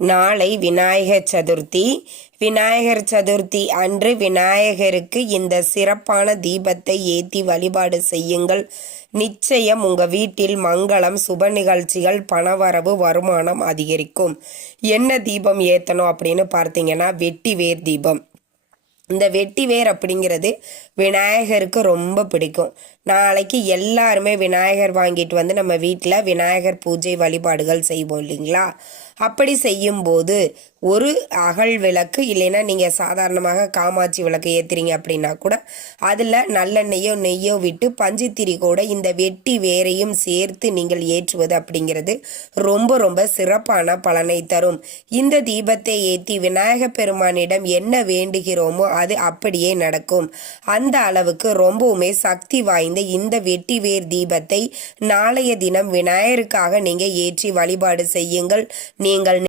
நாளை விநாயகர் சதுர்த்தி. விநாயகர் சதுர்த்தி அன்று விநாயகருக்கு இந்த சிறப்பான தீபத்தை ஏற்றி வழிபாடு செய்யுங்கள். நிச்சயம் உங்கள் வீட்டில் மங்களம், சுப நிகழ்ச்சிகள், பணவரவு, வருமானம் அதிகரிக்கும். என்ன தீபம் ஏற்றணும் அப்படின்னு பார்த்தீங்கன்னா, வெட்டி வேர் தீபம். இந்த வெட்டி வேர் அப்படிங்கிறது விநாயகருக்கு ரொம்ப பிடிக்கும். நாளைக்கு எல்லாருமே விநாயகர் வாங்கிட்டு வந்து நம்ம வீட்டில் விநாயகர் பூஜை வழிபாடுகள் செய்வோம் இல்லைங்களா? அப்படி செய்யும்போது ஒரு அகல் விளக்கு, இல்லைன்னா நீங்கள் சாதாரணமாக காமாட்சி விளக்கு ஏற்றுறீங்க அப்படின்னா கூட அதில் நல்லெண்ணெய்யோ நெய்யோ விட்டு பஞ்சுத்திரி கூட இந்த வெட்டி வேரையும் சேர்த்து நீங்கள் ஏற்றுவது அப்படிங்கிறது ரொம்ப ரொம்ப சிறப்பான பலனை தரும். இந்த தீபத்தை ஏற்றி விநாயகர் பெருமானிடம் என்ன வேண்டுகிறோமோ அது அப்படியே நடக்கும். அந்த அளவுக்கு ரொம்பவுமே சக்தி வாய்ந்த இந்த வெட்டி வேர் தீபத்தை நாளைய தினம் விநாயகருக்காக நீங்கள் ஏற்றி வழிபாடு செய்யுங்கள். நீங்கள்